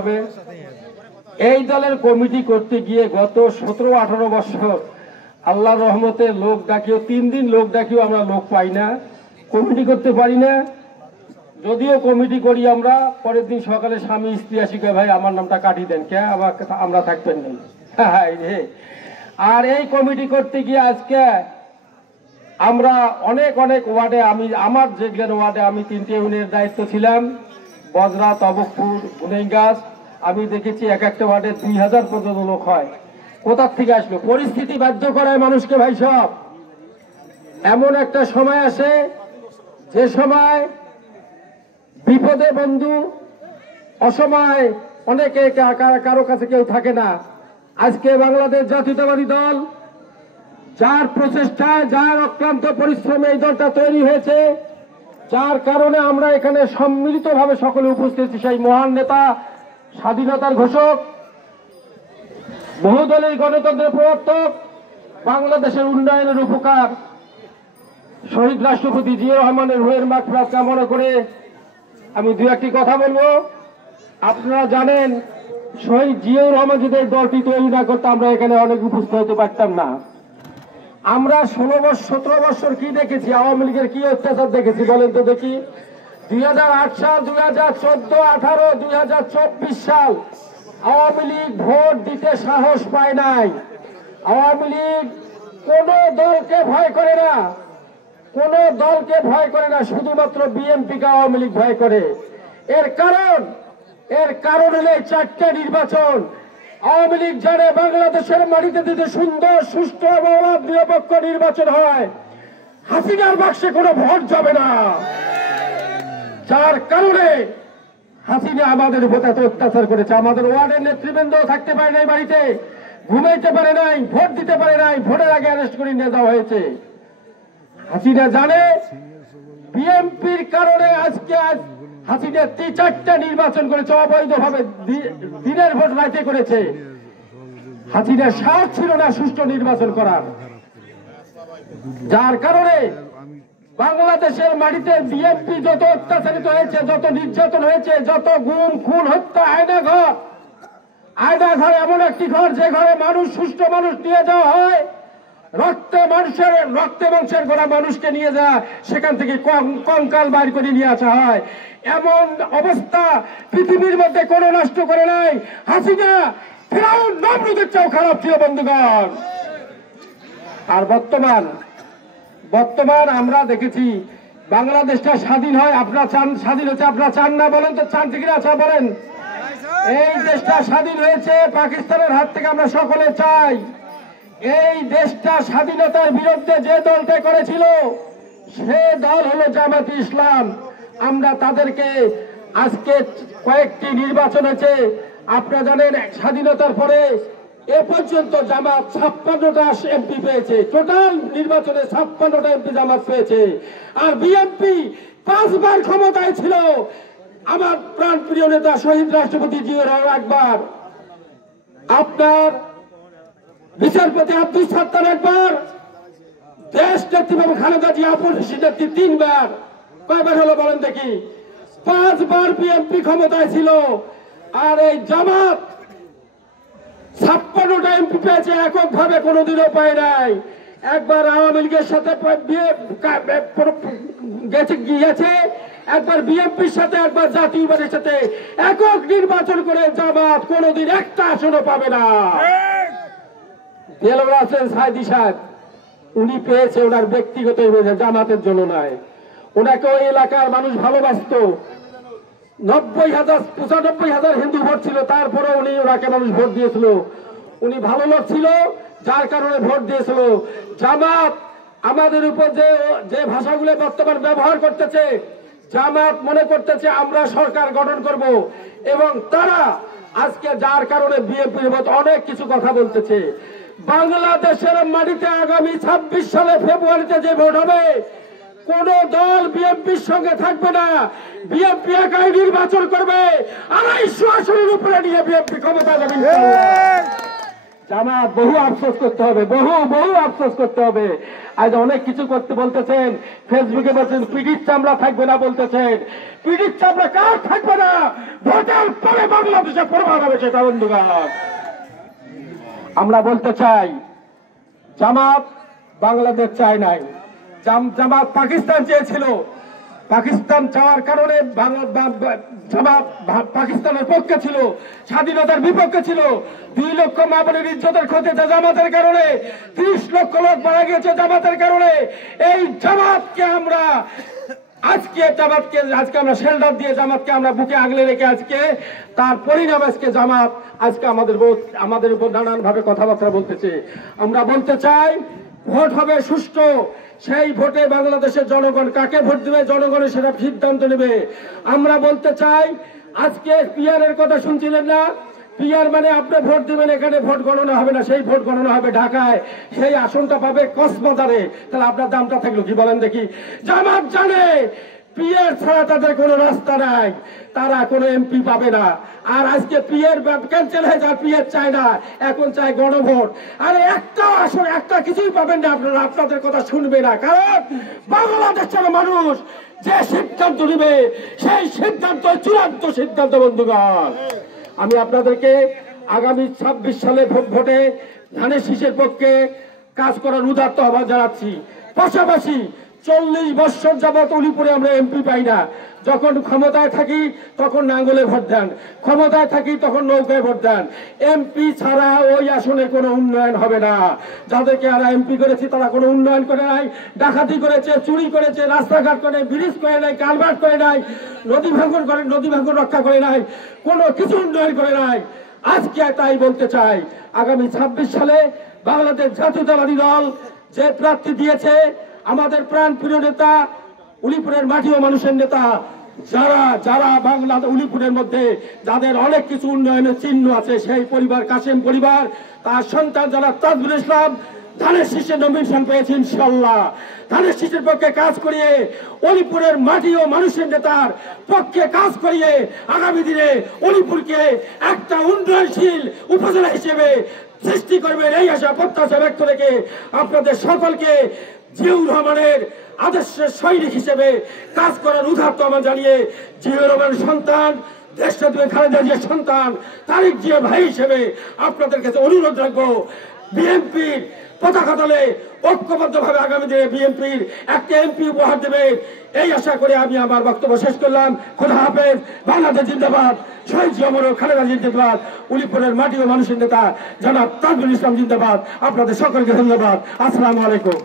হবে। এই দলের কমিটি করতে গিয়ে গত 17-18 বছর আল্লাহর রহমতে লোক ডাকিও 3 দিন লোক ডাকিও আমরা লোক পাই না, কমিটি করতে পারি না। যদিও কমিটি করি আমরা, পরের দিন সকালে স্বামী স্ত্রী আসি কয় ভাই আমার নামটা কাটি দেন, কে আমরা থাকবেন নেই। আর এই কমিটি করতে গিয়ে আজকে আমরা অনেক ওয়ার্ডে, আমার যেগুলো ওয়ার্ডে আমি 3টে ইউনিয়নের দায়িত্ব ছিলাম, বজরা, তবকপুর, গুনেইগাছ, আমি দেখেছি এক একটা ওয়ার্ডে 2000 পর্যন্ত লোক হয়। কোথার থেকে আসলো? পরিস্থিতি বাধ্য করায় মানুষকে ভাই সব। এমন একটা সময় আসে যে সময় বিপদে বন্ধু, অসময় অনেকে কারো কাছে কেউ থাকে না। আজকে বাংলাদেশ জাতীয়তাবাদী দল, যার প্রচেষ্টায়, যার অক্লান্ত পরিশ্রমে এই দলটা তৈরি হয়েছে, যার কারণে আমরা এখানে সম্মিলিতভাবে সকলে উপস্থিত, সেই মহান নেতা, স্বাধীনতার ঘোষক, বহুদলীয় গণতন্ত্রের প্রবর্তক, বাংলাদেশের উন্নয়নের উপকার শহীদ রাষ্ট্রপতি জিয়াউর রহমানের রুহের মাগফিরাত কামনা করে আমি 2-1টি কথা বলবো। আপনারা জানেন, শহীদ জিয়াউর রহমান যদি দলটি তৈরি না করতে আমরা এখানে অনেক উপস্থিত হতে পারতাম না। আমরা 17 বছর কি দেখেছি, আওয়ামী লীগের কি অত্যাচার দেখেছি বলেন তো দেখি। 2008 সাল, 2014, 18, 2024 সাল আওয়ামী লীগ ভোট দিতে সাহস পায় নাই। আওয়ামী লীগ কোন দলকে ভয় করে না, কোন দলকে ভয় করে না, শুধুমাত্র বিএনপিকে আওয়ামী লীগ ভয় করে। এর কারণ হলো 4টে নির্বাচন। আওয়ামী লীগ জানে বাংলাদেশের মাটিতে যদি সুন্দর, সুষ্ঠু এবং নিরপেক্ষ নির্বাচন হয়, হাসিনার বাক্সে কোনো ভোট যাবে না। যার কারণে হাসিনা আমাদের উপর এত অত্যাচার করেছে। আমাদের ওয়ার্ডের নেতৃবৃন্দ থাকতে পারে নাই, বাড়িতে ঘুমাইতে পারে নাই, ভোট দিতে পারে নাই, ভোটের আগে অ্যারেস্ট করে নিয়ে যাওয়া হয়েছে। হাসিনা জানে বিএনপির কারণে আজকে হাসিনা 4টে নির্বাচন করেছে, অবৈধভাবে দিনের ভোট রাতে করেছে। হাসিনার সাহস ছিল না সুষ্ঠু নির্বাচন করার, যার কারণে বাংলাদেশের মাটিতে বিএনপি যত অত্যাচারিত হয়েছে, যত নির্যাতন হয়েছে, যত গুম, খুন, হত্যা, আয়না ঘর এমন একটি ঘর যে ঘরে মানুষ, সুষ্ঠু মানুষ নিয়ে যাওয়া হয়, রক্তে মাংসের গড়া মানুষকে নিয়ে যায়, সেখান থেকে কঙ্কাল বাইর করে নিয়ে আসা হয়। এমন অবস্থা পৃথিবীর মধ্যে কোনো নষ্ট করে নাই হাসিনা। ফিরাউন নমরুদের চেয়েও খারাপ ছিল বন্ধুগণ। আর বর্তমান আমরা দেখেছি বাংলাদেশটা স্বাধীন হয়, আপনারা চান, স্বাধীন হচ্ছে, আপনারা চান না বলেন তো? চান ঠিক না? আচ্ছা বলেন। এই দেশটা স্বাধীন হয়েছে পাকিস্তানের হাত থেকে, আমরা সকলে চাই। এই দেশটা স্বাধীনতার বিরুদ্ধে যে দলটা করেছিল সে দল হলো জামাতে ইসলাম। আমরা তাদেরকে আজকে কয়েকটি নির্বাচন হয়েছে, আপনারা জানেন স্বাধীনতার পরে এ পর্যন্ত জামাত 56টা এমপি পেয়েছে, টোটাল নির্বাচনে 56টা এমপি জামাত পেয়েছে। আর বিএনপি 5 বার ক্ষমতায় ছিল। আমার প্রাণপ্রিয় নেতা শহীদ রাষ্ট্রপতি জিয়াউর রহমান একবার, আপনার বিচারপতি আব্দুল সাত্তার একবার, দেশ নেত্রী বেগম খালেদা জিয়া অপোজিশন নেত্রী 3 বার। কয়বার হলো বলেন দেখি? 5 বার বিএনপি ক্ষমতায় ছিল। আর এই জামাত 56টা এমপি পেয়েছে, এককভাবে কোনোদিনও পায় নাই। একবার আওয়ামী লীগের সাথে গিয়েছে, একবার বিএনপির সাথে, একবার জাতীয় পার্টির সাথে একক নির্বাচন করে জামাত কোনোদিন একটা আসনও পাবে না। দেলোয়ার হোসেন সাইদী সাহেব, উনি পেয়েছে ওনার ব্যক্তিগত, জামাতের জন্য নয়। ওনাকে ওই এলাকার মানুষ ভালোবাসত। 95,000 হিন্দু ভোট ছিল, তারপরে ওনাকে মানুষ ভোট দিয়েছিল। উনি ভালো লোক ছিল, যার কারণে ভোট দিয়েছিল। জামাত আমাদের উপর যে ভাষাগুলো বর্তমান ব্যবহার করতেছে, জামাত মনে করতেছে আমরা সরকার গঠন করব, এবং তারা আজকে যার কারণে বিএনপির মতো অনেক কিছু কথা বলতেছে। বাংলাদেশের মাটিতে আগামী 26 সালে ফেব্রুয়ারিতে যে ভোট হবে, কোন দল বিএনপির সঙ্গে থাকবে না। বিএনপি একাই নির্বাচন করবে, 250 আসনের উপরে নিয়ে বিএনপি ক্ষমতা যাবে। জামাত বহু আফসোস করতে হবে, বহু আফসোস করতে হবে। আজ অনেক কিছু করতে বলতেছেন, ফেসবুকে বলছেন পিডির চামড়া থাকবে না বলতেছেন। পিডির চামড়া কার থাকবে না? ভোটের পরে বাংলাদেশে প্রমাণ হবে সেটা বন্ধুগণ। আমরা বলতে চাই জামাত বাংলাদেশ চায় নাই, জামাত পাকিস্তান চেয়েছিল। পাকিস্তান চাওয়ার কারণে জামাত পাকিস্তানের পক্ষে ছিল, স্বাধীনতার বিপক্ষে ছিল। 2 লক্ষ মা বোনের ইজ্জতের ক্ষতি জামাতের কারণে, 30 লক্ষ লোক মারা গিয়েছে জামাতের কারণে। এই জামাতকে আমরা আজকে আমরা শেল্টার দিয়ে জামাতকে আমরা বুকে আগলে রেখে আজকে তার পরিণাম আজকে জামাত আজকে আমাদের উপর নানান ভাবে কথাবার্তা বলতেছে। আমরা বলতে চাই ভোট হবে সুষ্ঠু, সেই ভোটে বাংলাদেশের জনগণ কাকে ভোট দেবে জনগণের সেটা সিদ্ধান্ত নেবে। আমরা বলতে চাই আজকে পিয়ারের কথা শুনছিলেন না? পিয়ার মানে আপনি ভোট দিবেন, এখানে ভোট গণনা হবে না, সেই ভোট গণনা হবে ঢাকায়, সেই আসনটা পাবে কক্সবাজারে। তাহলে আপনার দামটা থাকলো কি বলেন দেখি? জামাত জানে পিয়ার ছাড়া তাদের কোনো রাস্তা নাই, তারা কোনো এমপি পাবে না। আর আজকে পিয়ার ক্যান্সেল হয়ে যায়, পিয়ার চায় না, এখন চায় গণভোট। আর একটা আসন একটা কিছুই পাবেন না আপনারা, আপনাদের কথা শুনবে না। কারণ বাংলাদেশের মানুষ যে সিদ্ধান্ত নেবে সেই সিদ্ধান্ত চূড়ান্ত সিদ্ধান্ত বন্ধুগণ। আমি আপনাদেরকে আগামী 26 সালে ভোটে ধানের শীষের পক্ষে কাজ করার উদাত্ত আহ্বান জানাচ্ছি। পাশাপাশি 40 বছর যাবত উলিপুরে আমরা এমপি পাই না। যখন ক্ষমতায় থাকি তখন নাঙ্গলে ভোট দেন, ক্ষমতায় থাকি তখন নৌকায় ভোট দেন। এমপি ছাড়া ওই আসনে কোনো উন্নয়ন হবে না। যাদেরকে আমরা এমপি করেছি তারা কোনো উন্নয়ন করে নাই, ডাকাতি করেছে, চুরি করেছে, রাস্তাঘাট করে, ব্রিজ করে নাই, কালভার্ট করে নাই, নদী ভাঙন রক্ষা করে নাই, কোনো কিছু উন্নয়ন করে নাই। আজকে তাই বলতে চাই আগামী 26 সালে বাংলাদেশ জাতীয়তাবাদী দল যে প্রার্থী দিয়েছে, আমাদের প্রাণ প্রিয় নেতা, উলিপুরের মাটি ও মানুষের নেতা, যারা বাংলাদেশ উলিপুরের মধ্যে যাদের অনেক কিছু উন্নয়নের চিহ্ন আছে, সেই পরিবার কাসেম পরিবার, তার সন্তান যারা তাজবুল ইসলাম ধানের শীষে নমিনেশন পেয়েছে। ইনশাআল্লাহ ধানের শীষের পক্ষে কাজ করিয়ে, উলিপুরের মাটি ও মানুষের নেতার পক্ষে কাজ করিয়ে আগামী দিনে উলিপুরকে একটা উন্নয়নশীল উপজেলা হিসেবে সৃষ্টি করবেন, এই আশা প্রত্যাশা ব্যক্ত রেখে আপনাদের সকলকে জিয়াউর রহমানের আদর্শের সৈনিক হিসেবে কাজ করার উদাত্ত আহ্বান জানিয়ে, জিয়াউর রহমানের সন্তান, দেশটাকে খালেদা জিয়ার সন্তান, তারেক জিয়া ভাই হিসেবে আপনাদের কাছে অনুরোধ রাখবো, বিএনপির পতাকা তলে ঐক্যবদ্ধভাবে আগামী দিনে বিএনপির একটা এমপি উপহার দেবেন, এই আশা করে আমি আমার বক্তব্য শেষ করলাম। খোদা হাফেজ। বাংলাদেশ জিন্দাবাদ। শহীদ জিয়া খালেদা জিন্দাবাদ। উলিপুরের মাটি ও মানুষের নেতা জনাব তাজবুল ইসলাম জিন্দাবাদ। আপনাদের সকলকে ধন্যবাদ। আসসালামু আলাইকুম।